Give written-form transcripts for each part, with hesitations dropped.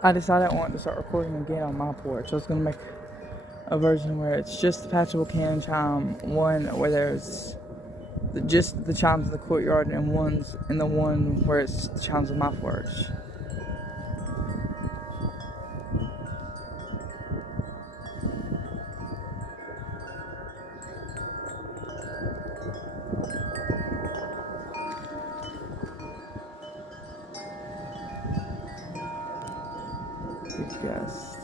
I decided I wanted to start recording again on my porch. I was going to make a version where it's just the patchable cannon chime, one where there's just the chimes in the courtyard, and the one where it's the chimes on my porch. Huge gust.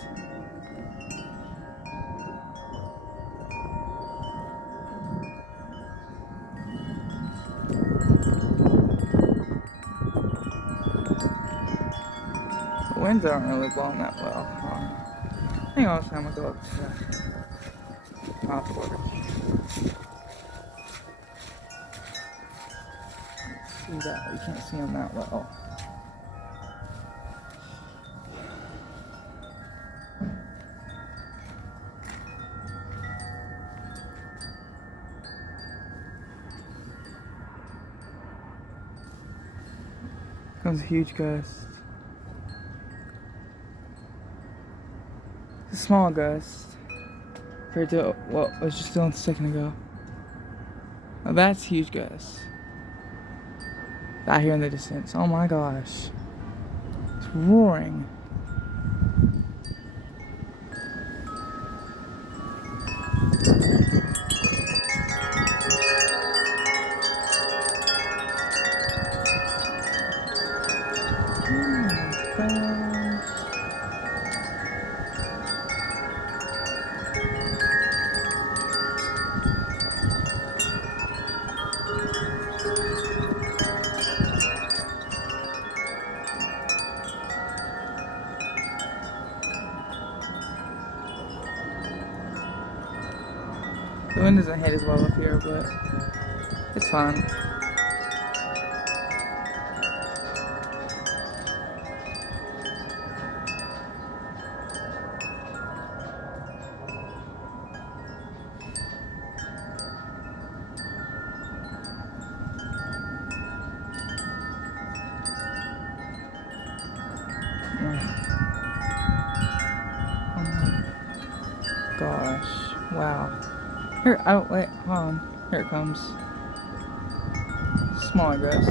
The winds aren't really blowing that well. I think I'm gonna go up to my porch. See that? You can't see them that well. Comes a huge gust. It's a small gust compared to what I was just doing a second ago. Now that's a huge gust. Out here in the distance. Oh my gosh. It's roaring. The wind doesn't hit as well up here, but it's fine. Oh my gosh. Wow. Here, oh wait, hold on. Here it comes. Smaller gust.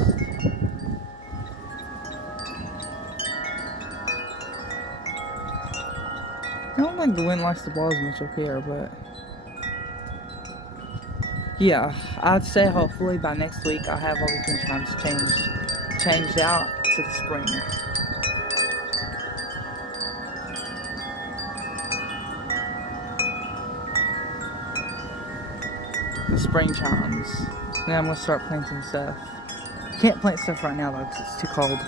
I don't think the wind likes to blow as much up here, but yeah, I'd say hopefully by next week I'll have all these wind chimes changed out to the spring. The spring chimes. Then I'm gonna start planting stuff. Can't plant stuff right now though because it's too cold.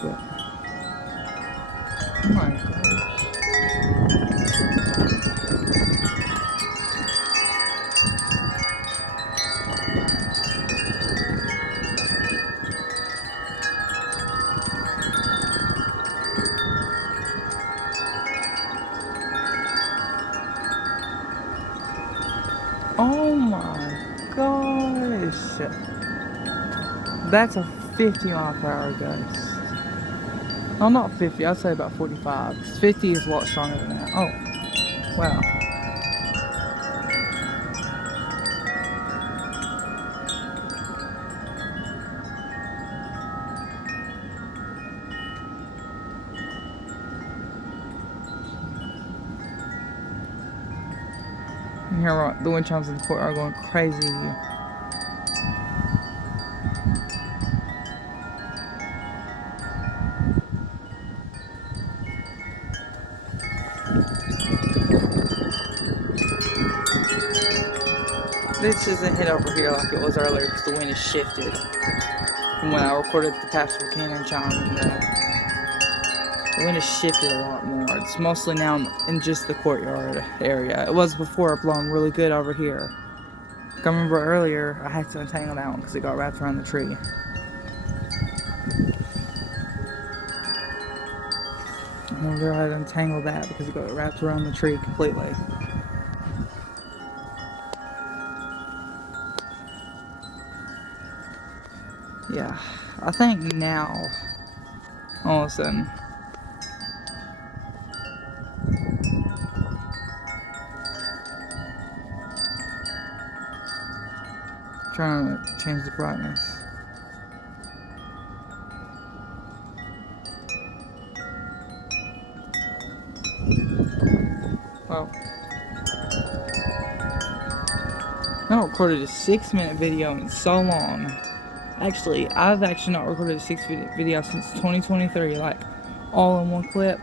But, oh my gosh. Oh my gosh. That's a 50-mile-per-hour gust. Oh, not 50, I'd say about 45. 50 is a lot stronger than that. Oh, wow. And here the wind chimes in the port are going crazy. This isn't hit over here like it was earlier because the wind has shifted from when I recorded the passable cannon chime. The wind has shifted a lot more. It's mostly now in just the courtyard area. It was before blowing really good over here. Like I remember earlier I had to untangle that one because it got wrapped around the tree. I remember I had to untangle that because it got wrapped around the tree completely. Yeah, I think now all of a sudden. Trying to change the brightness. Well, I recorded a 6-minute video and it's so long. Actually, I've not recorded a 6-minute video since 2023, like all in one clip.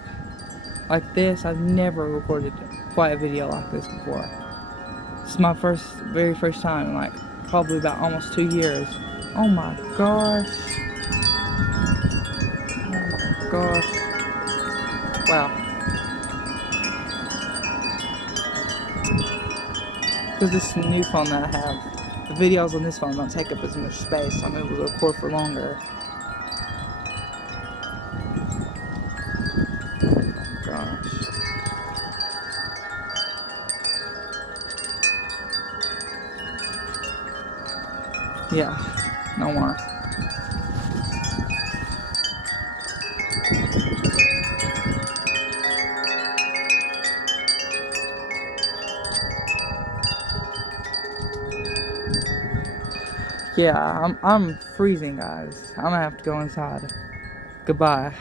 Like this, I've never recorded quite a video like this before. It's my very first time in like probably about almost 2 years. Oh my gosh. Oh my gosh. Wow. Because this new phone that I have, the videos on this phone don't take up as much space, so I'm able to record for longer. Oh gosh. Yeah, no more. Yeah, I'm freezing, guys. I'm gonna have to go inside. Goodbye.